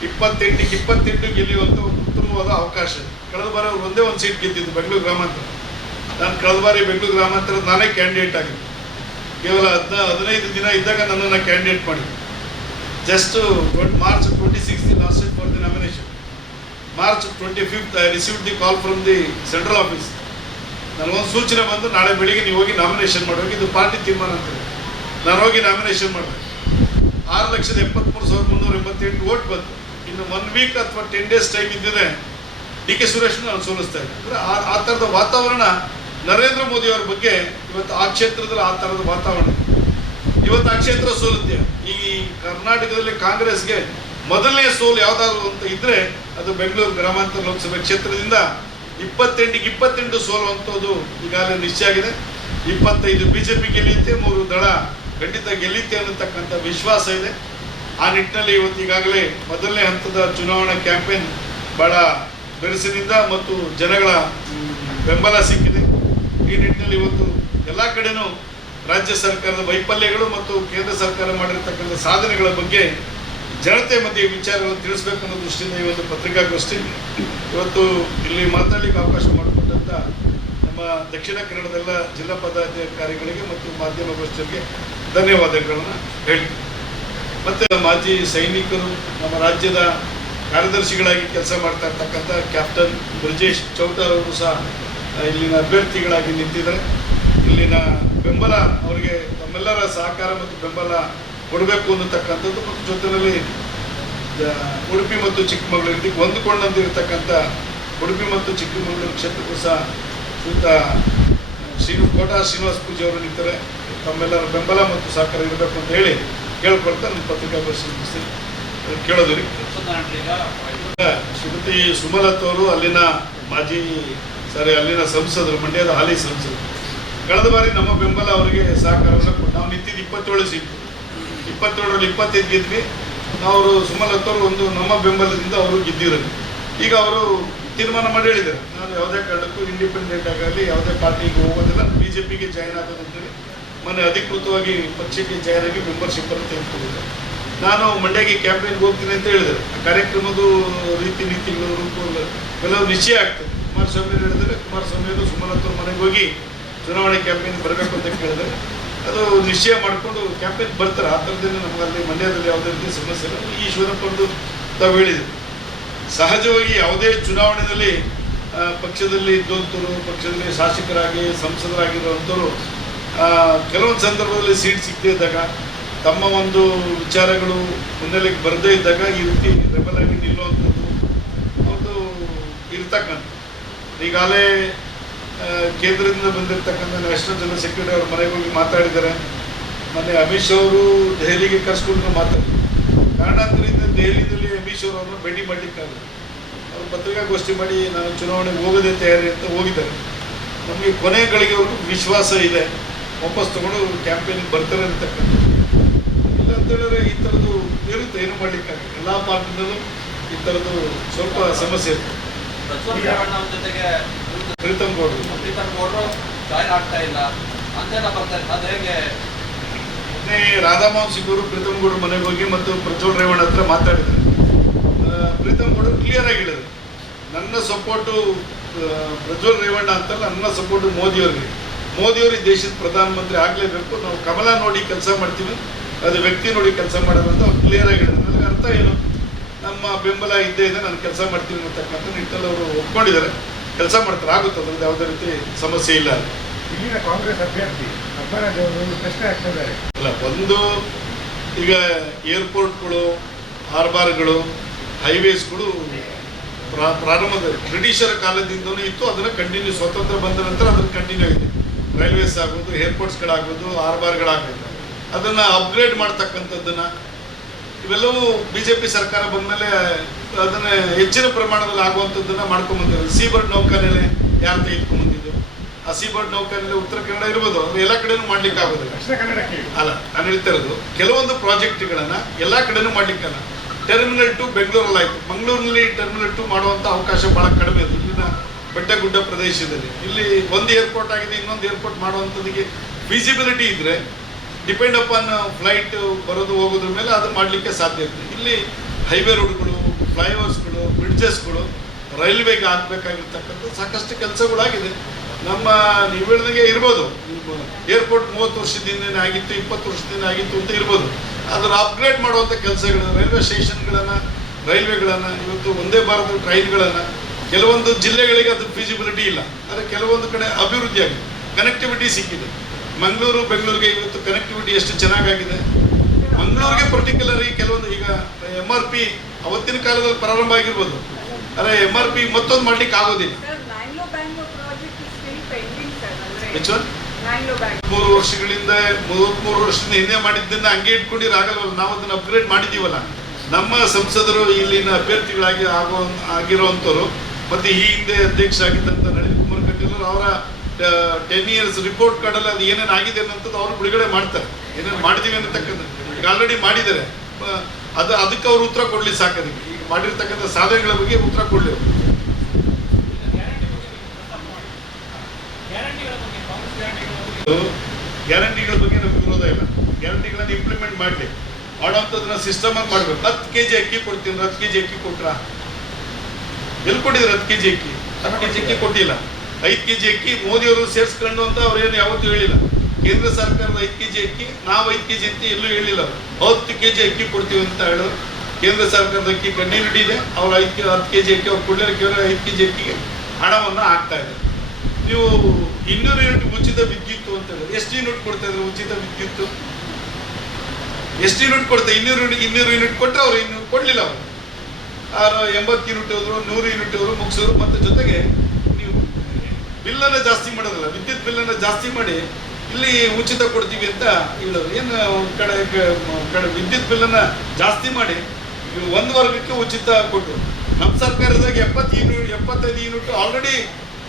ಇಪ್ಪತ್ತೆಂಟಿಗೆ ಇಪ್ಪತ್ತೆಂಟು ಗೆಲ್ಲುವಂಥ ಒಂದು ಉತ್ತಮವಾದ ಅವಕಾಶ. ಕಳೆದ ಬಾರಿ ಅವ್ರು ಒಂದೇ ಒಂದು ಸೀಟ್ ಗೆದ್ದಿದ್ದು ಬೆಂಗಳೂರು ಗ್ರಾಮಾಂತರ. ನಾನು ಕಳೆದ ಬಾರಿ ಬೆಂಗಳೂರು ಗ್ರಾಮಾಂತರ ನಾನೇ ಕ್ಯಾಂಡಿಡೇಟ್ ಆಗಿದ್ದೆ. ಕೇವಲ ಹದಿನ, ಹದಿನೈದು ದಿನ ಇದ್ದಾಗ ನನ್ನನ್ನು ಕ್ಯಾಂಡಿಡೇಟ್ ಮಾಡಿ just March twenty six the last for the nomination March twenty fifth I receive the call from the central office ನನಗೊಂದು ಸೂಚನೆ ಬಂದು ನಾಳೆ ಬೆಳಿಗ್ಗೆ ನೀವು ಹೋಗಿ ನಾಮಿನೇಷನ್ ಮಾಡಬೇಕು ಇದು ಪಾರ್ಟಿ ತೀರ್ಮಾನ ಅಂತ ನಾನು ಹೋಗಿ ನಾಮಿನೇಷನ್ ಮಾಡಿದೆ. ಆರು ಲಕ್ಷದ ಎಪ್ಪತ್ತ್ಮೂರು ಸಾವಿರದ ಮುನ್ನೂರ ಎಂಬತ್ತೆಂಟು ಓಟ್ ಬಂತು. ಇನ್ನು ಒನ್ ವೀಕ್ ಅಥವಾ ಟೆನ್ ಡೇಸ್ ಟೈಮ್ ಇದ್ದಿದ್ರೆ ಡಿ ಕೆ ಸುರೇಶ್ ನಾನು ಸೋಲಿಸ್ತಾ ಇದ್ದೆ. ಆ ಆ ಥರದ ವಾತಾವರಣ ನರೇಂದ್ರ ಮೋದಿ ಅವರ ಬಗ್ಗೆ ಇವತ್ತು ಆ ಕ್ಷೇತ್ರದಲ್ಲಿ ಆ ಥರದ ವಾತಾವರಣ. ಇವತ್ತು ಆ ಕ್ಷೇತ್ರ ಸೋಲುತ್ತೆ. ಈ ಕರ್ನಾಟಕದಲ್ಲಿ ಕಾಂಗ್ರೆಸ್ಗೆ ಮೊದಲನೇ ಸೋಲು ಯಾವುದಾದ್ರು ಅಂತ ಇದ್ರೆ ಅದು ಬೆಂಗಳೂರು ಗ್ರಾಮಾಂತರ ಲೋಕಸಭೆ ಕ್ಷೇತ್ರದಿಂದ ಇಪ್ಪತ್ತೆಂಟಿಗೆ ಇಪ್ಪತ್ತೆಂಟು ಸೋಲು ಸೋಲುವಂಥದ್ದು ಈಗಾಗಲೇ ನಿಶ್ಚಯ ಆಗಿದೆ. ಇಪ್ಪತ್ತೈದು ಬಿಜೆಪಿ ಗೆಲ್ಲುತ್ತೆ, ಮೂರು ದಳ ಖಂಡಿತ ಗೆಲ್ಲುತ್ತೆ ಅನ್ನತಕ್ಕಂಥ ವಿಶ್ವಾಸ ಇದೆ. ಆ ನಿಟ್ಟಿನಲ್ಲಿ ಇವತ್ತು ಈಗಾಗಲೇ ಮೊದಲನೇ ಹಂತದ ಚುನಾವಣಾ ಕ್ಯಾಂಪೇನ್ ಬಹಳ ಬಿರುಸಿನಿಂದ ಮತ್ತು ಜನಗಳ ಬೆಂಬಲ ಸಿಕ್ಕಿದೆ. ಈ ನಿಟ್ಟಿನಲ್ಲಿ ಇವತ್ತು ಎಲ್ಲ ಕಡೆನೂ ರಾಜ್ಯ ಸರ್ಕಾರದ ವೈಫಲ್ಯಗಳು ಮತ್ತು ಕೇಂದ್ರ ಸರ್ಕಾರ ಮಾಡಿರ್ತಕ್ಕಂಥ ಸಾಧನೆಗಳ ಬಗ್ಗೆ ಜನತೆ ಮಧ್ಯೆ ವಿಚಾರಗಳನ್ನು ತಿಳಿಸ್ಬೇಕು ಅನ್ನೋ ದೃಷ್ಟಿಯಿಂದ ಇವತ್ತು ಪತ್ರಿಕಾಗೋಷ್ಠಿ. ಇವತ್ತು ಇಲ್ಲಿ ಮಾತನಾಡಲಿಕ್ಕೆ ಅವಕಾಶ ಮಾಡಿಕೊಟ್ಟಂತ ನಮ್ಮ ದಕ್ಷಿಣ ಕನ್ನಡದೆಲ್ಲ ಜಿಲ್ಲಾ ಪದಾಧಿಕಾರಿಗಳಿಗೆ ಮತ್ತು ಮಾಧ್ಯಮಗೋಷ್ಠಿಗೆ ಧನ್ಯವಾದಗಳನ್ನು ಹೇಳ್ತೀನಿ. ಮತ್ತೆ ಮಾಜಿ ಸೈನಿಕರು ನಮ್ಮ ರಾಜ್ಯದ ಕಾರ್ಯದರ್ಶಿಗಳಾಗಿ ಕೆಲಸ ಮಾಡ್ತಾ ಇರ್ತಕ್ಕಂಥ ಕ್ಯಾಪ್ಟನ್ ಬ್ರಿಜೇಶ್ ಚೌಟಾರ್ ಅವರು ಸಹ ಇಲ್ಲಿನ ಅಭ್ಯರ್ಥಿಗಳಾಗಿ ನಿಂತಿದ್ದಾರೆ. ಇಲ್ಲಿನ ಬೆಂಬಲ ಅವರಿಗೆ ತಮ್ಮೆಲ್ಲರ ಸಹಕಾರ ಮತ್ತು ಬೆಂಬಲ ಕೊಡಬೇಕು ಅನ್ನತಕ್ಕಂಥದ್ದು ಮತ್ತು ಜೊತೆಯಲ್ಲಿ ಉಡುಪಿ ಮತ್ತು ಚಿಕ್ಕಮಗಳೂರಿಗೆ ಹೊಂದಿಕೊಂಡಂತಿರ್ತಕ್ಕಂಥ ಉಡುಪಿ ಮತ್ತು ಚಿಕ್ಕಮಗಳೂರು ಕ್ಷೇತ್ರಕ್ಕೂ ಸಹ ಶ್ರೀಯುತ ಶ್ರೀ ಕೋಟಾ ಶ್ರೀನಿವಾಸ ಪೂಜೆ ಅವರು ನಿಂತಾರೆ ತಮ್ಮೆಲ್ಲರ ಬೆಂಬಲ ಮತ್ತು ಸಹಕಾರ ಇರಬೇಕು ಅಂತ ಹೇಳಿ ಕೇಳ್ಕೊಳ್ತಾ ನಮ್ಮ ಕೇಳೋದು ರೀ. ಶ್ರೀಮತಿ ಸುಮಲತ್ ಅವರು ಅಲ್ಲಿನ ಮಾಜಿ ಸಾರಿ ಅಲ್ಲಿನ ಸಂಸದರು, ಮಂಡ್ಯದ ಹಾಲಿ ಸಂಸದರು. ಕಳೆದ ಬಾರಿ ನಮ್ಮ ಬೆಂಬಲ ಅವರಿಗೆ ಸಹಕಾರವನ್ನು ಕೊಟ್ಟು ನಾವು ನಿಂತಿದ್ದು ಇಪ್ಪತ್ತೇಳು ಸೀಟು. ಇಪ್ಪತ್ತೇಳರಲ್ಲಿ ಇಪ್ಪತ್ತೈದು ಗೆದ್ವಿ. ಅವರು ಸುಮಲತ್ ಅವರು ಒಂದು ನಮ್ಮ ಬೆಂಬಲದಿಂದ ಅವರು ಗೆದ್ದಿರೋದು. ಈಗ ಅವರು ತೀರ್ಮಾನ ಮಾಡಿ ಹೇಳಿದ್ದಾರೆ. ನಾನು ಯಾವುದೇ ಕಾರಣಕ್ಕೂ ಇಂಡಿಪೆಂಡೆಂಟ್ ಆಗಲಿ, ಯಾವುದೇ ಪಾರ್ಟಿಗೆ ಹೋಗೋದಿಲ್ಲ ಬಿ ಜೆ ಪಿಗೆ ಜಾಯ್ನ್ ಆಗೋದು ಅಂತೇಳಿ ಮೊನ್ನೆ ಅಧಿಕೃತವಾಗಿ ಪಕ್ಷಕ್ಕೆ ಜಾಹೀರಾಗಿ ಮೆಂಬರ್ಶಿಪ್ ಅನ್ನು ತೆಗೆದುಕೊಂಡಿದ್ದಾರೆ ನಾನು ಮಂಡ್ಯಗೆ ಕ್ಯಾಂಪೇನ್ಗೆ ಹೋಗ್ತೀನಿ ಅಂತ ಹೇಳಿದೆ ಆ ಕಾರ್ಯಕ್ರಮದ ರೀತಿ ನೀತಿಗಳು ರೂಪಗಳು ಎಲ್ಲವೂ ನಿಶ್ಚಯ ಆಗ್ತದೆ. ಕುಮಾರಸ್ವಾಮಿ ಹೇಳಿದರೆ ಕುಮಾರಸ್ವಾಮಿ ಅವರು ಸುಮಲತ್ ಮನೆಗೆ ಹೋಗಿ ಚುನಾವಣೆ ಕ್ಯಾಂಪೇನ್ ಬರಬೇಕು ಅಂತ ಕೇಳಿದ್ರೆ. ಅದು ನಿಶ್ಚಯ ಮಾಡಿಕೊಂಡು ಕ್ಯಾಂಪೇನ್ ಬರ್ತಾರೆ. ಆ ಥರದಿಂದ ನಮಗಲ್ಲಿ ಮಂಡ್ಯದಲ್ಲಿ ಯಾವುದೇ ರೀತಿ ಸಮಸ್ಯೆ ಇಲ್ಲ. ಈ ಈಶ್ವರಪ್ಪಂದು ತಾವು ಹೇಳಿದರು. ಸಹಜವಾಗಿ ಯಾವುದೇ ಚುನಾವಣೆಯಲ್ಲಿ ಪಕ್ಷದಲ್ಲಿ ಇದ್ದಂಥವ್ರು ಪಕ್ಷದಲ್ಲಿ ಶಾಸಕರಾಗಿ, ಸಂಸದರಾಗಿರುವಂಥವ್ರು ಕೆಲವೊಂದು ಸಂದರ್ಭದಲ್ಲಿ ಸೀಟ್ ಸಿಗದೇ ಇದ್ದಾಗ ತಮ್ಮ ಒಂದು ವಿಚಾರಗಳು ಮುನ್ನೆಲೆಗೆ ಬರದೇ ಇದ್ದಾಗ ಈ ರೀತಿ ರೆಬಲ್ ಆಗಿ ನಿಲ್ಲುವಂಥದ್ದು ಒಂದು ಇರ್ತಕ್ಕಂಥ ಈಗಾಗಲೇ ಕೇಂದ್ರದಿಂದ ಬಂದಿರತಕ್ಕಂಥ ನ್ಯಾಷನಲ್ ಜನರಲ್ ಸೆಕ್ರೆಟರಿ ಅವ್ರ ಮನೆಗೆ ಹೋಗಿ ಮಾತಾಡಿದ್ದಾರೆ. ಮೊನ್ನೆ ಅಮಿತ್ ಶಾ ಅವರು ದೆಹಲಿಗೆ ಕರೆಸ್ಕೊಂಡು ಮಾತಾಡಿದ್ರು. ಕಾರಣಾಂತರದಿಂದ ದೆಹಲಿಯಲ್ಲಿ ಅಮಿತ್ ಶಾ ಅವರನ್ನು ಭೇಟಿ ಮಾಡಲಿಕ್ಕಾಗಲ್ಲ. ಅವರು ಪತ್ರಿಕಾಗೋಷ್ಠಿ ಮಾಡಿ ನಾನು ಚುನಾವಣೆಗೆ ಹೋಗದೆ ತಯಾರಿ ಅಂತ ಹೋಗಿದ್ದಾರೆ. ನಮಗೆ ಕೊನೆ ಅವ್ರಿಗೂ ವಿಶ್ವಾಸ ಇದೆ. ವಾಪಸ್ ತಗೊಂಡು ಕ್ಯಾಂಪೇನಿಗೆ ಬರ್ತಾರೆ ಅಂತಕ್ಕಂಥ ಇಲ್ಲ ಅಂತ ಹೇಳಿದ್ರೆ ಈ ಥರದ್ದು ಇರುತ್ತೆ ಏನು ಮಾಡ್ಲಿಕ್ಕೆ ಎಲ್ಲ ಪಾರ್ಟಿನಲ್ಲೂ ಈ ಥರದ್ದು ಸ್ವಲ್ಪ ಸಮಸ್ಯೆ ಇರುತ್ತೆ. ಜೊತೆಗೆ ಪ್ರೀತಮ್ ಗೌಡ್ರು. ಪ್ರೀತಮ್ ಗೌಡ್ರು ಜಾಯ್ನ್ ಆಗ್ತಾ ಇಲ್ಲ. ಅಂತೆಲ್ಲ ಬರ್ತಾರೆ ಅದು ಹೇಗೆ? ಮೊನ್ನೆ ರಾಧಾಮೋಹನ್ ಸಿಂಗ್ ಅವರು ಪ್ರೀತಮ್ ಗೌಡ್ರ ಮನೆಗೆ ಹೋಗಿ ಮತ್ತು ಪ್ರಜ್ವಲ್ ರೇವಣ್ಣ ಹತ್ರ ಮಾತಾಡಿದ್ರು. ಪ್ರೀತಮ್ ಗೌಡರು ಕ್ಲಿಯರ್ ಆಗಿ ಹೇಳಿದ್ರು. ನನ್ನ ಸಪೋರ್ಟು ಪ್ರಜ್ವಲ್ ರೇವಣ್ಣ ಅಂತಲ್ಲ ನನ್ನ ಸಪೋರ್ಟು ಮೋದಿಯವರಿಗೆ. ಮೋದಿಯವರು ಈ ದೇಶದ ಪ್ರಧಾನಮಂತ್ರಿ ಆಗಲೇಬೇಕು. ನಾವು ಕಮಲ ನೋಡಿ ಕೆಲಸ ಮಾಡ್ತೀವಿ. ಅದು ವ್ಯಕ್ತಿ ನೋಡಿ ಕೆಲಸ ಮಾಡೋದು ಅಂತ ಅವ್ರು ಕ್ಲಿಯರ್ ಆಗಿ ಹೇಳಿದ್ರು. ನನಗೆ ಅರ್ಥ ಏನು? ನಮ್ಮ ಬೆಂಬಲ ಇದ್ದೇ ಇದೆ ನಾನು ಕೆಲಸ ಮಾಡ್ತೀನಿ ಅಂತಕ್ಕಂಥ ನಿಟ್ಟಲ್ಲಿ ಅವರು ಒಪ್ಕೊಂಡಿದ್ದಾರೆ. ಕೆಲಸ ಮಾಡ್ತಾರೆ. ಆಗುತ್ತೆ ಅದ್ರಲ್ಲಿ ಯಾವುದೇ ರೀತಿ ಸಮಸ್ಯೆ ಇಲ್ಲ ಇಲ್ಲಿನ ಕಾಂಗ್ರೆಸ್ ಅಭ್ಯರ್ಥಿ ಪ್ರಶ್ನೆ ಹಾಕ್ತಾ ಅಲ್ಲ ಒಂದು ಈಗ ಏರ್ಪೋರ್ಟ್ಗಳು ಹಾರ್ಬಾರ್ಗಳು ಹೈವೇಸ್ಗಳು ಪ್ರಾ- ಪ್ರಾರಂಭದಲ್ಲಿ ಬ್ರಿಟಿಷರ ಕಾಲದಿಂದಲೂ ಇತ್ತು. ಅದನ್ನು ಕಂಟಿನ್ಯೂ ಸ್ವತಂತ್ರ ಬಂದ ನಂತರ ಅದನ್ನು ಕಂಟಿನ್ಯೂ ಆಗಿದೆ. ರೈಲ್ವೇಸ್ ಆಗ್ಬೋದು ಏರ್ಪೋರ್ಟ್ಸ್ಗಳಾಗ್ಬೋದು ಆರ್ಬಾರ್ಗಳಾಗ್ಬೋದು ಅದನ್ನು ಅಪ್ಗ್ರೇಡ್ ಮಾಡ್ತಕ್ಕಂಥದ್ದನ್ನು ಇವೆಲ್ಲವೂ ಬಿ ಜೆ ಪಿ ಸರ್ಕಾರ ಬಂದಮೇಲೆ ಅದನ್ನು ಹೆಚ್ಚಿನ ಪ್ರಮಾಣದಲ್ಲಿ ಆಗುವಂಥದ್ದನ್ನು ಮಾಡ್ಕೊಂಬಂದಿದ್ದಾರೆ ಸೀಬರ್ಡ್ ನೌಕಾನೆಲೆ ಯಾರು ತೆಗೆದುಕೊಂಬಂದಿದ್ದು ಆ ಸೀಬರ್ಡ್ ನೌಕಾನೆಲೆ ಉತ್ತರ ಕನ್ನಡ ಇರ್ಬೋದು. ಅದು ಎಲ್ಲ ಕಡೆನೂ ಮಾಡ್ಲಿಕ್ಕೆ ಆಗೋದಿಲ್ಲ. ದಕ್ಷಿಣ ಕನ್ನಡಕ್ಕೆ ಅಲ್ಲ ನಾನು ಹೇಳ್ತಾ ಇರೋದು ಕೆಲವೊಂದು ಪ್ರಾಜೆಕ್ಟ್ಗಳನ್ನು ಎಲ್ಲ ಕಡೆನೂ ಮಾಡ್ಲಿಕ್ಕಲ್ಲ ಟರ್ಮಿನಲ್ ಟು ಬೆಂಗಳೂರಲ್ಲಿ ಆಯ್ತು ಮಂಗಳೂರಿನಲ್ಲಿ ಟರ್ಮಿನಲ್ ಟು ಮಾಡುವಂಥ ಅವಕಾಶ ಬಹಳ ಕಡಿಮೆ ಇದೆ ಬೆಟ್ಟ ಗುಡ್ಡ ಪ್ರದೇಶದಲ್ಲಿ. ಇಲ್ಲಿ ಒಂದು ಏರ್ಪೋರ್ಟ್ ಆಗಿದೆ, ಇನ್ನೊಂದು ಏರ್ಪೋರ್ಟ್ ಮಾಡುವಂಥದ್ದಕ್ಕೆ ಫೀಸಿಬಿಲಿಟಿ ಇದ್ರೆ ಡಿಪೆಂಡ್ ಅಪಾನ್ ಫ್ಲೈಟ್ ಬರೋದು, ಹೋಗೋದ್ರ ಮೇಲೆ ಅದು ಮಾಡಲಿಕ್ಕೆ ಸಾಧ್ಯ ಇರ್ತದೆ. ಇಲ್ಲಿ ಹೈವೇ ರೋಡ್ಗಳು ಫ್ಲೈಓವರ್ಸ್ಗಳು ಬ್ರಿಡ್ಜಸ್ಗಳು ರೈಲ್ವೆಗೆ ಆಗಬೇಕಾಗಿರ್ತಕ್ಕಂಥ ಸಾಕಷ್ಟು ಕೆಲಸಗಳಾಗಿದೆ. ನಮ್ಮ ನೀವು ಇರ್ಬೋದು. ಏರ್ಪೋರ್ಟ್ ಮೂವತ್ತು ವರ್ಷದಿಂದ ಆಗಿತ್ತು, ಇಪ್ಪತ್ತು ವರ್ಷದಿಂದ ಆಗಿತ್ತು ಅಂತ ಇರ್ಬೋದು. ಅದನ್ನು ಅಪ್ಗ್ರೇಡ್ ಮಾಡುವಂಥ ಕೆಲಸಗಳು ರೈಲ್ವೆ ಸ್ಟೇಷನ್ಗಳನ್ನು ರೈಲ್ವೆಗಳನ್ನು ಇವತ್ತು ಒಂದೇ ಭಾರತ ಟ್ರೈನ್ಗಳನ್ನು ಕೆಲವೊಂದು ಜಿಲ್ಲೆಗಳಿಗೆ ಅದು ಫಿಸಿಬಿಲಿಟಿ ಇಲ್ಲ. ಆದರೆ ಕೆಲವೊಂದು ಕಡೆ ಅಭಿವೃದ್ಧಿ ಆಗಿದೆ. ಕನೆಕ್ಟಿವಿಟಿ ಸಿಕ್ಕಿದೆ. ಮಂಗಳೂರು ಬೆಂಗಳೂರಿಗೆ ಇವತ್ತು ಕನೆಕ್ಟಿವಿಟಿ ಎಷ್ಟು ಚೆನ್ನಾಗಾಗಿದೆ. ಮಂಗಳೂರಿಗೆ ಪರ್ಟಿಕ್ಯುಲರ್ ಕೆಲವೊಂದು ಈಗ ಎಂ ಆರ್ ಪಿ ಅವತ್ತಿನ ಕಾಲದಲ್ಲಿ ಪ್ರಾರಂಭ ಆಗಿರ್ಬೋದು. ಆದರೆ ಎಂ ಆರ್ ಪಿ ಮತ್ತೊಂದು ಮಾಡ್ಲಿಕ್ಕೆ ಆಗೋದಿಲ್ಲ? ಮೂರು ವರ್ಷಗಳಿಂದ ಮೂವತ್ಮೂರು ವರ್ಷದಿಂದ ಹಿಂದೆ ಮಾಡಿದ್ದನ್ನ ಹಂಗೆ ಇಟ್ಕೊಂಡಿರ ಆಗಲ್ವಲ್ಲ ನಾವು ಅದನ್ನ ಅಪ್ಗ್ರೇಡ್ ಮಾಡಿದ್ದೀವಲ್ಲ. ನಮ್ಮ ಸಂಸದರು ಇಲ್ಲಿನ ಅಭ್ಯರ್ಥಿಗಳಾಗಿ ಆಗೋ ಆಗಿರೋವಂಥವ್ರು ಮತ್ತೆ ಈ ಹಿಂದೆ ಅಧ್ಯಕ್ಷ ಆಗಿದ್ದಂಥ ನಳಿನ್ ಕುಮಾರ್ ಕಟೀಲ್ ಅವರ ಟೆನ್ ಇಯರ್ಸ್ ರಿಪೋರ್ಟ್ ಕಾರ್ಡಲ್ಲಿ ಅದು ಏನೇನು ಆಗಿದೆ ಅನ್ನೋಂಥದ್ದು ಅವರು ಬಿಡುಗಡೆ ಮಾಡ್ತಾರೆ. ಏನೇನು ಮಾಡಿದೀವಿ ಅನ್ನತಕ್ಕಂಥ ಈಗ ಆಲ್ರೆಡಿ ಮಾಡಿದ್ದಾರೆ. ಅದು ಅದಕ್ಕೆ ಅವ್ರು ಉತ್ತರ ಕೊಡ್ಲಿ ಸಾಕದಕ್ಕೆ ಈಗ ಮಾಡಿರ್ತಕ್ಕಂಥ ಸಾಧನೆಗಳ ಬಗ್ಗೆ ಉತ್ತರ ಕೊಡ್ಲಿ ಅವರು ಗ್ಯಾರಂಟಿಗಳ ಬಗ್ಗೆ ನಮ್ಗೆ ವಿರೋಧ ಇಲ್ಲ. ಗ್ಯಾರಂಟಿಗಳನ್ನ ಇಂಪ್ಲಿಮೆಂಟ್ ಮಾಡಲಿ. ಮಾಡೋಂಥದ್ದನ್ನ ಸಿಸ್ಟಮ್ ಸಿಸ್ಟಮಲ್ಲಿ ಮಾಡ್ಬೇಕು. ಹತ್ತು ಕೆ ಜಿ ಅಕ್ಕಿ ಕೊಡ್ತೀನಿ ಹತ್ತು ಕೆ ಜಿ ಅಕ್ಕಿ ಕೊಟ್ರ? ಎಲ್ಲಿ ಕೊಟ್ಟಿದ್ರು ಹತ್ತು ಕೆಜಿ ಅಕ್ಕಿ. ಹತ್ತು ಕೆಜಿ ಅಕ್ಕಿ ಕೊಟ್ಟಿಲ್ಲ. ಐದು ಕೆಜಿ ಅಕ್ಕಿ ಮೋದಿಯವರು ಸೇರಿಸ್ಕೊಂಡು ಅಂತ ಅವ್ರೇನು ಯಾವತ್ತೂ ಹೇಳಿಲ್ಲ. ಕೇಂದ್ರ ಸರ್ಕಾರದ ಐದು ಕೆಜಿ ಅಕ್ಕಿ, ನಾವು ಐದು ಕೆಜಿ ಅಂತ ಎಲ್ಲೂ ಹೇಳಿಲ್ಲ. ಹತ್ತು ಕೆಜಿ ಅಕ್ಕಿ ಕೊಡ್ತೀವಿ ಅಂತ ಹೇಳೋರು. ಕೇಂದ್ರ ಸರ್ಕಾರದ ಅಕ್ಕಿ ಕಂಟಿನ್ಯೂಟಿ ಇದೆ ಅವ್ರು ಐದು ಕೆ, ಹತ್ತು ಕೆಜಿ ಅಕ್ಕಿ, ಅವ್ರು ಕೊಡಲಿಕ್ಕೆ ಐದು ಕೆಜಿ ಅಕ್ಕಿಗೆ ಹಣವನ್ನು ಹಾಕ್ತಾ ಇದೆ ನೀವು ಇನ್ನೂರು ಯೂನಿಟ್ ಉಚಿತ ವಿದ್ಯುತ್ ಅಂತ ಹೇಳಿದ್ರೆ ಎಷ್ಟು ಯೂನಿಟ್ ಕೊಡ್ತಾ ಇದ್ರು ಉಚಿತ ವಿದ್ಯುತ್ ಎಷ್ಟು ಯೂನಿಟ್ ಕೊಡ್ತಾ ಇನ್ನೂರು ಯೂನಿಟ್ ಇನ್ನೂರು ಯೂನಿಟ್ ಕೊಟ್ಟರೆ ಅವ್ರು ಇನ್ನು ಕೊಡ್ಲಿಲ್ಲ ಅವರು. ಎಂಬತ್ತು ಯೂನಿಟ್ ಹೋದ್ರು ನೂರು ಯೂನಿಟ್ ಅವರು ಮುಗಿಸೋರು. ಮತ್ತು ಜೊತೆಗೆ ನೀವು ಬಿಲ್ಲನ್ನು ಜಾಸ್ತಿ ಮಾಡೋದಿಲ್ಲ, ವಿದ್ಯುತ್ ಬಿಲ್ಲನ್ನು ಜಾಸ್ತಿ ಮಾಡಿ ಇಲ್ಲಿ ಉಚಿತ ಕೊಡ್ತೀವಿ ಅಂತ ಹೇಳೋರು. ಏನು ಕಡೆ ಕಡೆ ವಿದ್ಯುತ್ ಬಿಲ್ಲನ್ನು ಜಾಸ್ತಿ ಮಾಡಿ ಒಂದು ವರ್ಗಕ್ಕೆ ಉಚಿತ ಕೊಟ್ಟರು ನಮ್ಮ ಸರ್ಕಾರದಾಗ ಎಪ್ಪತ್ತು ಯೂನಿಟ್ ಎಪ್ಪತ್ತೈದು ಯೂನಿಟ್ ಆಲ್ರೆಡಿ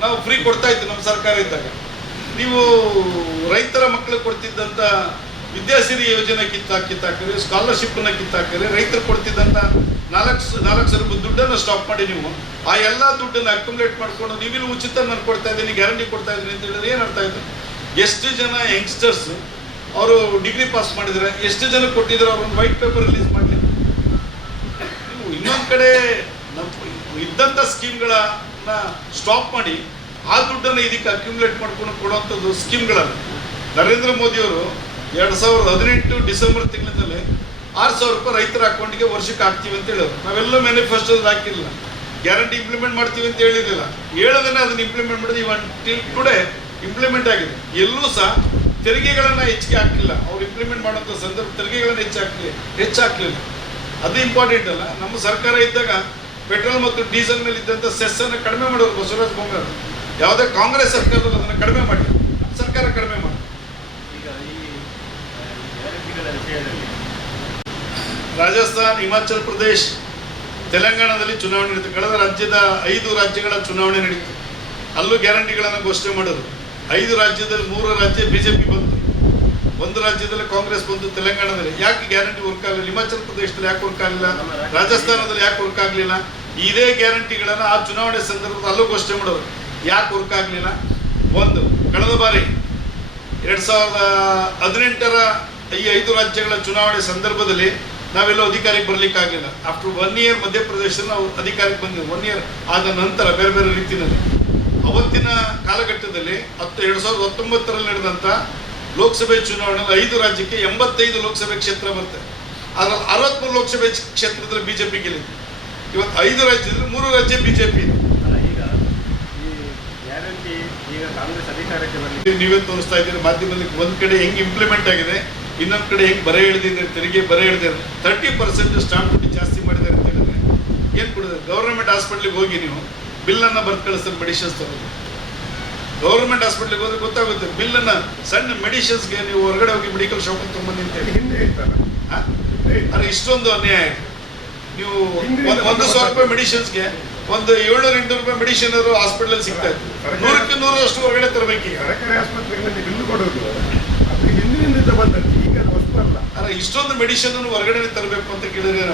ನಾವು ಫ್ರೀ ಕೊಡ್ತಾ ಇತ್ತು ನಮ್ಮ ಸರ್ಕಾರ ಇದ್ದಾಗ. ನೀವು ರೈತರ ಮಕ್ಕಳಿಗೆ ಕೊಡ್ತಿದ್ದಂಥ ವಿದ್ಯಾಸಿರಿ ಯೋಜನೆ ಕಿತ್ತಾಕಿತ್ತಾಕ್ರಿ ಸ್ಕಾಲರ್ಶಿಪ್ನ ಕಿತ್ತಾಕಿರಿ, ರೈತರು ಕೊಡ್ತಿದ್ದಂಥ ನಾಲ್ಕು ನಾಲ್ಕು ಸಲ ದುಡ್ಡನ್ನು ಸ್ಟಾಪ್ ಮಾಡಿ ನೀವು. ಆ ಎಲ್ಲ ದುಡ್ಡನ್ನು ಅಕ್ಯುಮುಲೇಟ್ ಮಾಡ್ಕೊಂಡು ನೀವಿಲ್ಲಿ ಉಚಿತ ನಾನು ಕೊಡ್ತಾ ಇದ್ದೀನಿ ಗ್ಯಾರಂಟಿ ಕೊಡ್ತಾ ಇದ್ದೀನಿ ಅಂತ ಹೇಳಿದ್ರೆ ಏನು ಅರ್ಥ ಆಯ್ತು? ಎಷ್ಟು ಜನ ಯಂಗ್ಸ್ಟರ್ಸ್ ಅವರು ಡಿಗ್ರಿ ಪಾಸ್ ಮಾಡಿದ್ರೆ, ಎಷ್ಟು ಜನ ಕೊಟ್ಟಿದ್ರು ಅವ್ರ ಒಂದು ವೈಟ್ ಪೇಪರ್ ರಿಲೀಸ್ ಮಾಡಲಿ? ನೀವು ಇನ್ನೊಂದು ಕಡೆ ನಮ್ಮ ಇದ್ದಂಥ ಸ್ಕೀಮ್ಗಳನ್ನ ಸ್ಟಾಪ್ ಮಾಡಿ, ಆ ದುಡ್ಡನ್ನು ಇದಕ್ಕೆ ಅಕ್ಯುಮುಲೇಟ್ ಮಾಡ್ಕೊಂಡು ಕೊಡುವಂಥದ್ದು ಸ್ಕೀಮ್ಗಳನ್ನು ನರೇಂದ್ರ ಮೋದಿಯವರು ಎರಡು ಸಾವಿರದ ಹದಿನೆಂಟು ಡಿಸೆಂಬರ್ ತಿಂಗಳಿನಲ್ಲಿ ಆರು ಸಾವಿರ ರೂಪಾಯಿ ರೈತರ ಅಕೌಂಟ್ಗೆ ವರ್ಷಕ್ಕೆ ಹಾಕ್ತೀವಿ ಅಂತ ಹೇಳೋರು. ನಾವೆಲ್ಲ ಮ್ಯಾನಿಫೆಸ್ಟೋದಲ್ಲಿ ಹಾಕಿಲ್ಲ. ಗ್ಯಾರಂಟಿ ಇಂಪ್ಲಿಮೆಂಟ್ ಮಾಡ್ತೀವಿ ಅಂತ ಹೇಳಿರಲಿಲ್ಲ ಹೇಳೋದನ್ನ ಅದನ್ನ ಇಂಪ್ಲಿಮೆಂಟ್ ಮಾಡಿದ್ರೆ ಇವನ್ ಟಿಲ್ ಟುಡೇ ಇಂಪ್ಲಿಮೆಂಟ್ ಆಗಿದೆ. ಎಲ್ಲೂ ಸಹ ತೆರಿಗೆಗಳನ್ನ ಹೆಚ್ಚಿಗೆ ಹಾಕಲಿಲ್ಲ ಅವ್ರು ಇಂಪ್ಲಿಮೆಂಟ್ ಮಾಡುವಂಥ ಸಂದರ್ಭ ತೆರಿಗೆಗಳನ್ನ ಹೆಚ್ಚಾಕಲಿ ಹೆಚ್ಚಾಕಲಿಲ್ಲ ಅದು ಇಂಪಾರ್ಟೆಂಟ್ ಅಲ್ಲ. ನಮ್ಮ ಸರ್ಕಾರ ಇದ್ದಾಗ ಪೆಟ್ರೋಲ್ ಮತ್ತು ಡೀಸೆಲ್ ಮೇಲೆ ಇದ್ದಂಥ ಸೆಸ್ ಅನ್ನು ಕಡಿಮೆ ಮಾಡೋದು ಬಸವರಾಜ ಬೊಮ್ಮಾಯಿ ಯಾವುದೇ ಕಾಂಗ್ರೆಸ್ ಸರ್ಕಾರದಲ್ಲಿ ಅದನ್ನು ಕಡಿಮೆ ಮಾಡಿ ಸರ್ಕಾರ ಕಡಿಮೆ ಮಾಡಿ ಈಗ ಈ ಆ, ಗ್ಯಾರಂಟಿಗಳ ವಿಷಯದಲ್ಲಿ ರಾಜಸ್ಥಾನ್, ಹಿಮಾಚಲ್ ಪ್ರದೇಶ್, ತೆಲಂಗಾಣದಲ್ಲಿ ಚುನಾವಣೆ ನಡೀತು. ಕಳೆದ ರಾಜ್ಯದ ಐದು ರಾಜ್ಯಗಳ ಚುನಾವಣೆ ನಡೀತು. ಅಲ್ಲೂ ಗ್ಯಾರಂಟಿಗಳನ್ನು ಘೋಷಣೆ ಮಾಡೋದು. ಐದು ರಾಜ್ಯದಲ್ಲಿ ಮೂರು ರಾಜ್ಯ ಬಿಜೆಪಿ ಬಂತು. ಒಂದು ರಾಜ್ಯದಲ್ಲಿ ಕಾಂಗ್ರೆಸ್ ಬಂತು, ತೆಲಂಗಾಣದಲ್ಲಿ. ಯಾಕೆ ಗ್ಯಾರಂಟಿ ವರ್ಕ್ ಆಗಲಿಲ್ಲ? ಹಿಮಾಚಲ್ ಪ್ರದೇಶದಲ್ಲಿ ಯಾಕೆ ವರ್ಕ್ ಆಗಲಿಲ್ಲ? ರಾಜಸ್ಥಾನದಲ್ಲಿ ಯಾಕೆ ವರ್ಕ್ ಆಗಲಿಲ್ಲ? ಇದೇ ಗ್ಯಾರಂಟಿಗಳನ್ನು ಆ ಚುನಾವಣೆ ಸಂದರ್ಭದಲ್ಲಿ ಅಲ್ಲೂ ಘೋಷಣೆ ಮಾಡೋದು. ಯಾಕೆ ವರ್ಕ್ ಆಗಲಿಲ್ಲ? ಒಂದು, ಕಳೆದ ಬಾರಿ ಎರಡು ಸಾವಿರದ ಹದಿನೆಂಟರ ಈ ಐದು ರಾಜ್ಯಗಳ ಚುನಾವಣೆ ಸಂದರ್ಭದಲ್ಲಿ ನಾವೆಲ್ಲೋ ಅಧಿಕಾರಕ್ಕೆ ಬರ್ಲಿಕ್ಕೆ ಆಗಲಿಲ್ಲ. ಆಫ್ಟರ್ ಒನ್ ಇಯರ್ ಮಧ್ಯಪ್ರದೇಶದಲ್ಲಿ ನಾವು ಅಧಿಕಾರಕ್ಕೆ ಬಂದಿದ್ವಿ ಒನ್ ಇಯರ್ ಆದ ನಂತರ ಬೇರೆ ಬೇರೆ ರೀತಿಯಲ್ಲಿ. ಅವತ್ತಿನ ಕಾಲಘಟ್ಟದಲ್ಲಿ ಹತ್ತು ಎರಡ್ ಸಾವಿರದ ಹತ್ತೊಂಬತ್ತರಲ್ಲಿ ನಡೆದಂಥ ಲೋಕಸಭೆ ಚುನಾವಣೆಯಲ್ಲಿ ಐದು ರಾಜ್ಯಕ್ಕೆ ಎಂಬತ್ತೈದು ಲೋಕಸಭೆ ಕ್ಷೇತ್ರ ಬರುತ್ತೆ. ಅದ್ರಲ್ಲಿ ಅರವತ್ಮೂರು ಲೋಕಸಭೆ ಕ್ಷೇತ್ರದಲ್ಲಿ ಬಿಜೆಪಿ ಗೆಲ್ಲಿದೆ. ಇವತ್ತು ಐದು ರಾಜ್ಯದಲ್ಲಿ ಮೂರು ರಾಜ್ಯ ಇದೆ ಈಗ ಕಾಂಗ್ರೆಸ್ ಅಧಿಕಾರಕ್ಕೆ ಬರಲಿಕ್ಕೆ ನೀವೇ ತೋರಿಸ್ತಾ ಇದ್ದೀರಿ ಮಾಧ್ಯಮದಲ್ಲಿ ಒಂದ್ ಕಡೆ ಹೆಂಗ್ ಇಂಪ್ಲಿಮೆಂಟ್ ಆಗಿದೆ. ಇನ್ನೊಂದ್ ಕಡೆ ಹೆಂಗ್ ಬರೆ ಎಳೆದಿದೆ ತೆರಿಗೆ ಬರೆ ಎಳೆದಿದೆ ತರ್ಟಿ ಪರ್ಸೆಂಟ್ ಸ್ಟಾಂಪ್ ಡ್ಯೂಟಿ ಜಾಸ್ತಿ ಮಾಡಿದ್ದಾರೆ ಅಂತ ಹೇಳಿದ್ರೆ ಏನ್ ಕೊಡಿದ್ರೆ ಗೌರ್ಮೆಂಟ್ ಹಾಸ್ಪಿಟ್ಲಿಗೆ ಹೋಗಿ ನೀವು ಬಿಲ್ಲನ್ನು ಬರ್ದು ಕಳಿಸ್ತಾರೆ ಮೆಡಿಷನ್ಸ್ ತಗೋದು ಗೌರ್ಮೆಂಟ್ ಹಾಸ್ಪಿಟ್ಲಿಗೆ ಹೋದ್ರೆ ಗೊತ್ತಾಗುತ್ತೆ ಬಿಲ್ಲನ್ನು ಸಣ್ಣ ಮೆಡಿಸಿನ್ಸ್ಗೆ ನೀವು ಹೊರಗಡೆ ಹೋಗಿ ಮೆಡಿಕಲ್ ಶಾಪ್ ತೊಗೊಂಬಂದು ಅಂತ ಹೇಳಿ. ಹಿಂದೆ ಅದು ಇಷ್ಟೊಂದು ಅನ್ಯಾಯ. ನೀವು ಒಂದ್- ಸಾವಿರ ರೂಪಾಯಿ ಮೆಡಿಷನ್ಸ್ಗೆ ಒಂದು ಏಳ್ನೂರ ಎಂಟುನೂರು ರೂಪಾಯಿ ಮೆಡಿಸಿನ್ ಹಾಸ್ಪಿಟಲ್ ಸಿಗ್ತಾ ಇತ್ತು. ನೂರಕ್ಕೆ ನೂರಷ್ಟು ಹೊರಗಡೆ ತರಬೇಕು ಸರ್ಕಾರಿ ಆಸ್ಪತ್ರೆಗಳಲ್ಲಿ ಬಿಲ್ಲು ಕೊಡೋದು. ಅದು ಹಿಂದಿನಿಂದ ಬಂದದ್ದು. ಅಲ್ಲ. ಇಷ್ಟೊಂದು ಮೆಡಿಸಿನ್ ಹೊರಗಡೆ ತರಬೇಕು ಅಂತ ಕೇಳಿದ್ರೆ